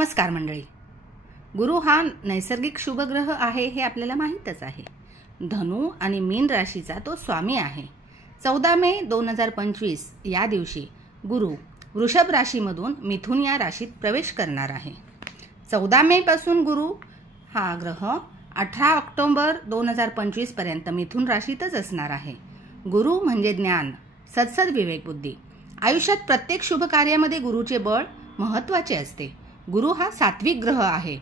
नमस्कार मंडळी. गुरु हा नैसर्गिक शुभग्रह आहे हे आपल्याला माहीतच आहे. धनु आणि मीन राशीचा तो स्वामी आहे. 14 मे 2025 या दिवशी गुरु वृषभ राशीमधून मिथुन या राशीत प्रवेश करणार आहे. 14 मे पासून गुरु हा ग्रह 18 ऑक्टोबर 2025 पर्यंत मिथुन राशीतच असणार आहे. गुरु म्हणजे ज्ञान, सद्सद विवेक बुद्धी. आयुष्यात प्रत्येक शुभ कार्यामध्ये गुरुचे बळ महत्त्वाचे असते. गुरु हा सात्विक ग्रह आहे.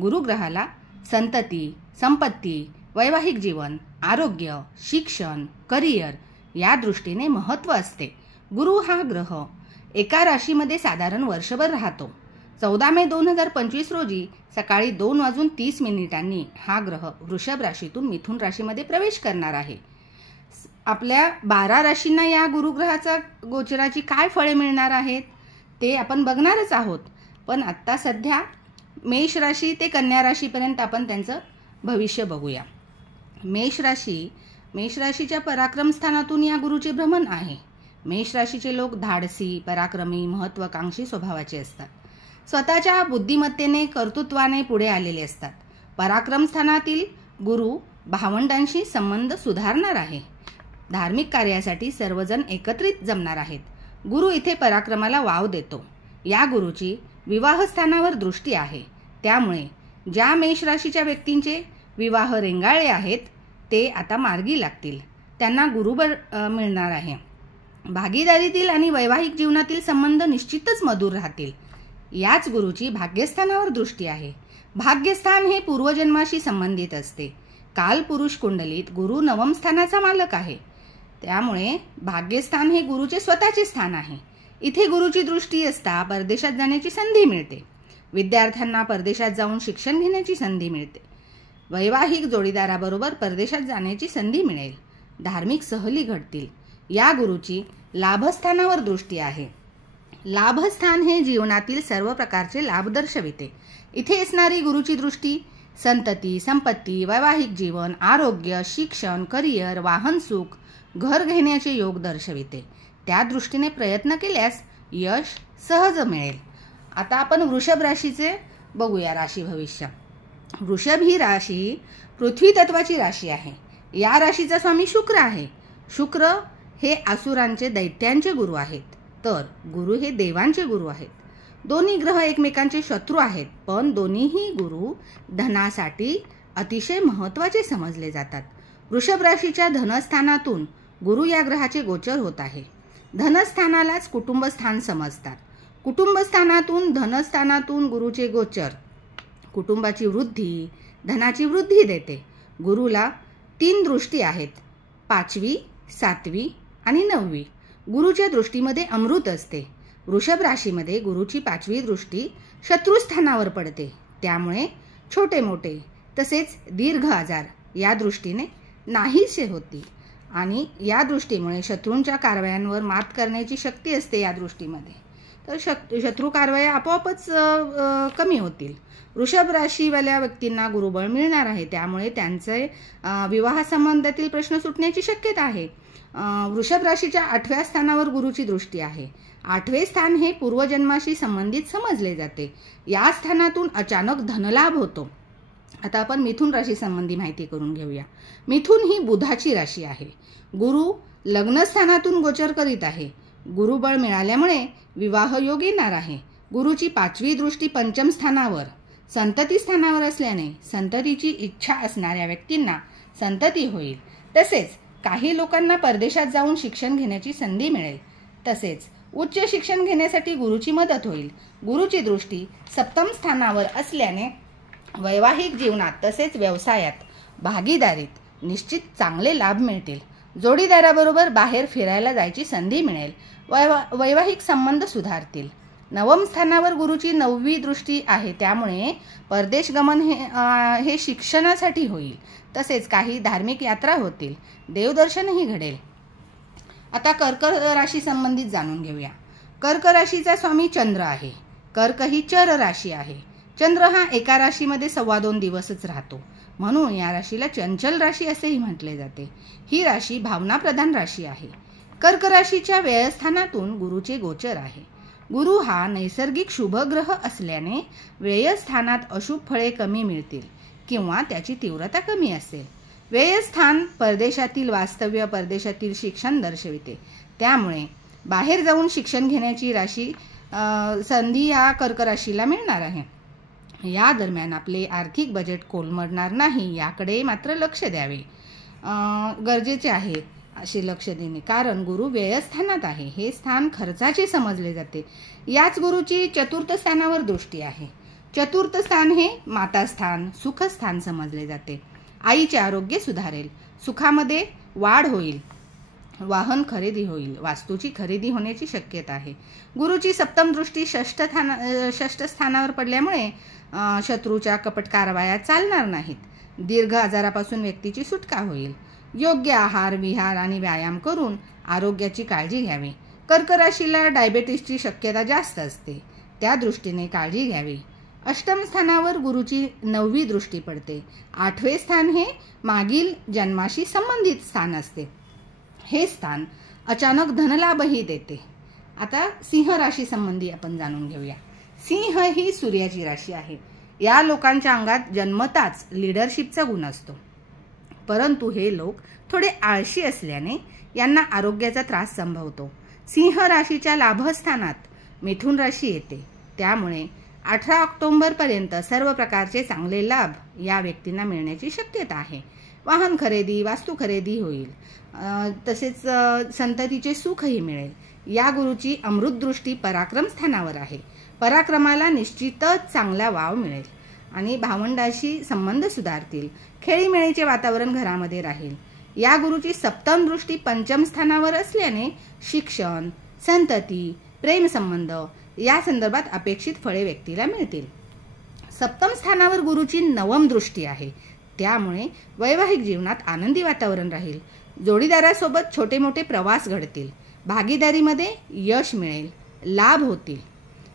गुरु ग्रहाला संतती, संपत्ती, वैवाहिक जीवन, आरोग्य, शिक्षण, करिअर या दृष्टीने महत्त्व असते. गुरु हा ग्रह एका राशीमध्ये साधारण वर्षभर राहतो. 14 मे 2025 रोजी सकाळी 2:30 हा ग्रह वृषभ राशीतून मिथुन राशीमध्ये प्रवेश करणार आहे. आपल्या 12 राशींना या गुरुग्रहाचा गोचराची काय फळे मिळणार आहेत ते आपण बघणारच आहोत. पण आत्ता सध्या मेष राशी ते कन्या राशीपर्यंत आपण त्यांचं भविष्य बघूया. मेष राशीच्या पराक्रम स्थानातून या गुरुचे भ्रमण आहे. मेष राशीचे लोक धाडसी, पराक्रमी, महत्त्वाकांक्षी स्वभावाचे असतात. स्वतःच्या बुद्धिमत्तेने, कर्तृत्वाने पुढे आलेले असतात. पराक्रम स्थानातील गुरु भावंडांशी संबंध सुधारणार आहे. धार्मिक कार्यासाठी सर्वजण एकत्रित जमणार आहेत. गुरु इथे पराक्रमाला वाव देतो. या गुरुची विवाह स्थानावर दृष्टी आहे. त्यामुळे ज्या मेष राशीच्या व्यक्तींचे विवाह रेंगाळले आहेत ते आता मार्गी लागतील. त्यांना गुरुबळ मिळणार आहे. भागीदारीतील आणि वैवाहिक जीवनातील संबंध निश्चितच मधुर राहतील. याच गुरुची भाग्यस्थानावर दृष्टी आहे. भाग्यस्थान हे पूर्वजन्माशी संबंधित असते. कालपुरुष कुंडलीत गुरु नवम स्थानाचा मालक आहे. त्यामुळे भाग्यस्थान हे गुरुचे स्वतःचे स्थान आहे. इथे गुरुची दृष्टी असता परदेशात जाण्याची संधी मिळते. विद्यार्थ्यांना परदेशात जाऊन शिक्षण घेण्याची संधी मिळते. वैवाहिक जोडीदाराबरोबर परदेशात जाण्याची संधी मिळेल. धार्मिक सहली घडतील. या गुरुची लाभस्थानावर दृष्टी आहे. लाभस्थान हे जीवनातील सर्व प्रकारचे लाभ दर्शविते. इथे असणारी गुरुची दृष्टी संतती, संपत्ती, वैवाहिक जीवन, आरोग्य, शिक्षण, करिअर, वाहन सुख, घर घेण्याचे योग दर्शविते. त्या दृष्टीने प्रयत्न केल्यास यश सहज मिळेल. आता आपण वृषभ राशीचे बघूया राशी भविष्य. वृषभ ही राशी पृथ्वी तत्वाची राशी आहे. या राशीचा स्वामी शुक्र आहे. शुक्र हे असुरांचे, दैत्यांचे गुरु आहेत, तर गुरु हे देवांचे गुरु आहेत. दोन्ही ग्रह एकमेकांचे शत्रू आहेत, पण दोन्हीही गुरु धनासाठी अतिशय महत्त्वाचे समजले जातात. वृषभ राशीच्या धनस्थानातून गुरु या ग्रहाचे गोचर होत आहे. धनस्थानालाच कुटुंबस्थान समजतात. कुटुंबस्थानातून धनस्थानातून गुरुचे गोचर कुटुंबाची वृद्धी, धनाची वृद्धी देते. गुरुला 3 दृष्टी आहेत, 5वी, 7वी आणि 9वी. गुरुच्या दृष्टीमध्ये अमृत असते. वृषभ राशीमध्ये गुरुची 5वी दृष्टी शत्रुस्थानावर पडते. त्यामुळे छोटे मोठे तसेच दीर्घ आजार या दृष्टीने नाहीसे होती आणि या दृष्टीमुळे शत्रूंच्या कारवायांवर मात करण्याची शक्ती असते. या दृष्टीमध्ये तर शत्रू कारवाया आपोआपच कमी होतील. वृषभ राशीवाल्या व्यक्तींना गुरुबळ मिळणार आहे. त्यामुळे त्यांचे विवाहासंबंधातील प्रश्न सुटण्याची शक्यता आहे. वृषभ राशीच्या 8व्या स्थानावर गुरुची दृष्टी आहे. 8वे स्थान हे पूर्वजन्माशी संबंधित समजले जाते. या स्थानातून अचानक धनलाभ होतो. आता आपण मिथुन राशी संबंधी माहिती करून घेऊया. मिथुन ही बुधाची राशी आहे. गुरु लग्नस्थानातून गोचर करीत आहे. गुरुबळ मिळाल्यामुळे विवाह योग येणार आहे. गुरुची 5वी दृष्टी पंचम स्थानावर, संतती स्थानावर असल्याने संततीची इच्छा असणाऱ्या व्यक्तींना संतती होईल. तसेच काही लोकांना परदेशात जाऊन शिक्षण घेण्याची संधी मिळेल. तसेच उच्च शिक्षण घेण्यासाठी गुरुची मदत होईल. गुरुची दृष्टी सप्तम स्थानावर असल्याने वैवाहिक जीवनात तसेच व्यवसायात, भागीदारीत निश्चित चांगले लाभ मिळतील. जोडीदाराबरोबर बाहेर फिरायला जायची संधी मिळेल. वैवाहिक संबंध सुधारतील. नवम स्थानावर गुरुची 9वी दृष्टी आहे. त्यामुळे परदेश गमन हे शिक्षणासाठी होईल. तसेच काही धार्मिक यात्रा होतील. देवदर्शनही घडेल. आता कर्क राशी संबंधित जाणून घेऊया. कर्क राशीचा स्वामी चंद्र आहे. कर्क ही चर राशी आहे. चंद्र हा एका राशीमध्ये 2.25 दिवसच राहतो. म्हणून या राशीला चंचल राशी असेही म्हटले जाते. ही राशी भावनाप्रधान राशी आहे. कर्क राशीच्या व्ययस्थानातून गुरुचे गोचर आहे. गुरु हा नैसर्गिक शुभ ग्रह असल्याने व्ययस्थानात अशुभ फळे कमी मिळतील किंवा त्याची तीव्रता कमी असेल. व्ययस्थान परदेशातील वास्तव्य, परदेशातील शिक्षण दर्शविते. त्यामुळे बाहेर जाऊन शिक्षण घेण्याची संधी या कर्क राशीला मिळणार आहे. या दरम्यान आपले आर्थिक बजेट कोलमडणार नाही याकडे मात्र लक्ष द्यावे गरजेचे आहे. असे लक्ष देणे, कारण गुरु व्ययस्थानात आहे. हे स्थान खर्चाचे समजले जाते. याच गुरुची चतुर्थ स्थानावर दृष्टी आहे. चतुर्थ स्थान हे मातास्थान, सुखस्थान समजले जाते. आईचे आरोग्य सुधारेल, सुखामध्ये वाढ होईल, वाहन खरेदी होईल, वास्तूची खरेदी होण्याची शक्यता आहे. गुरुची सप्तम दृष्टी षष्ठ स्थानावर पडल्यामुळे शत्रूच्या कपट कारवाया चालणार नाहीत. दीर्घ आजारापासून व्यक्तीची सुटका होईल. योग्य आहार विहार आणि व्यायाम करून आरोग्याची काळजी घ्यावी. कर्क राशीला डायबेटिसची शक्यता जास्त असते, त्या दृष्टीने काळजी घ्यावी. अष्टम स्थानावर गुरुची 9वी दृष्टी पडते. 8वे स्थान हे मागील जन्माशी संबंधित स्थान असते. हे स्थान अचानक धनलाभही देते. आता सिंह राशी संबंधी आपण जाणून घेऊया. सिंह ही सूर्याची राशी आहे. या लोकांच्या अंगात जन्मताच लीडरशिपचा गुण असतो, परंतु हे लोक थोडे आळशी असल्याने यांना आरोग्याचा त्रास संभवतो. सिंह राशीच्या लाभस्थानात मिथुन राशी येते. त्यामुळे 18 ऑक्टोबरपर्यंत सर्व प्रकारचे चांगले लाभ या व्यक्तींना मिळण्याची शक्यता आहे. वाहन खरेदी, वास्तू खरेदी होईल, तसेच संततीचे सुखही मिळेल. या गुरुची अमृत दृष्टी पराक्रम स्थानावर आहे. पराक्रमाला निश्चितच चांगला वाव मिळेल आणि भावंडाशी संबंध सुधारतील. खेळीमेळीचे वातावरण घरामध्ये राहील. या गुरुची सप्तम दृष्टी पंचम स्थानावर असल्याने शिक्षण, संतती, प्रेमसंबंध या संदर्भात अपेक्षित फळे व्यक्तीला मिळतील. सप्तम स्थानावर गुरुची 9वी दृष्टी आहे. त्यामुळे वैवाहिक जीवनात आनंदी वातावरण राहील. जोडीदारासोबत छोटे मोठे प्रवास घडतील. भागीदारीमध्ये यश मिळेल, लाभ होतील.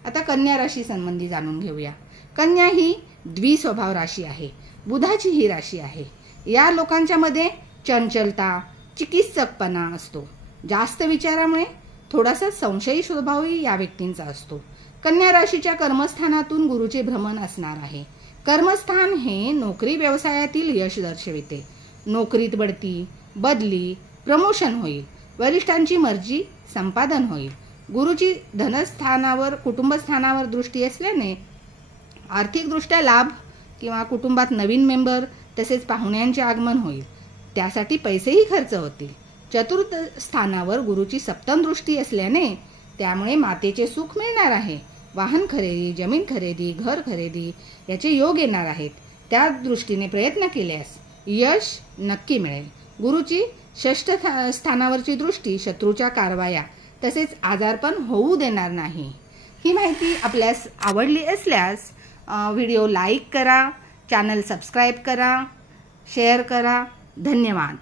आता कन्या राशी संबंधी जाणून घेऊया. कन्या ही द्विस्वभाव राशी आहे. बुधाची ही राशी आहे. या लोकांच्या मध्ये चंचलता, चिकित्सकपणा असतो. जास्त विचारामुळे थोडासा संशयी स्वभावही या व्यक्तींचा असतो. कन्या राशीच्या कर्मस्थानातून गुरुचे भ्रमण असणार आहे. कर्मस्थान हे नोकरी व्यवसायातील यश दर्शविते. नोकरीत बढती, बदली, प्रमोशन होईल. वरिष्ठांची मर्जी संपादन होईल. गुरुची धनस्थानावर, कुटुंबस्थानावर दृष्टी असल्याने आर्थिकदृष्ट्या लाभ किंवा कुटुंबात नवीन मेंबर तसेच पाहुण्यांचे आगमन होईल. त्यासाठी पैसेही खर्च होतील. चतुर्थ स्थानावर गुरुची सप्तम दृष्टी असल्याने त्यामुळे मातेचे सुख मिळणार आहे. वाहन खरेदी, जमीन खरेदी, घर खरेदी याचे योग येणार आहेत. त्या दृष्टीने प्रयत्न केल्यास यश नक्की मिळेल. गुरुची षष्ठ स्थानावरची दृष्टी शत्रूच्या कारवाया तसेच आजारपण होऊ देणार नाही. ही माहिती आपल्यास आवडली असल्यास व्हिडिओ लाईक करा, चॅनल सबस्क्राईब करा, शेअर करा. धन्यवाद.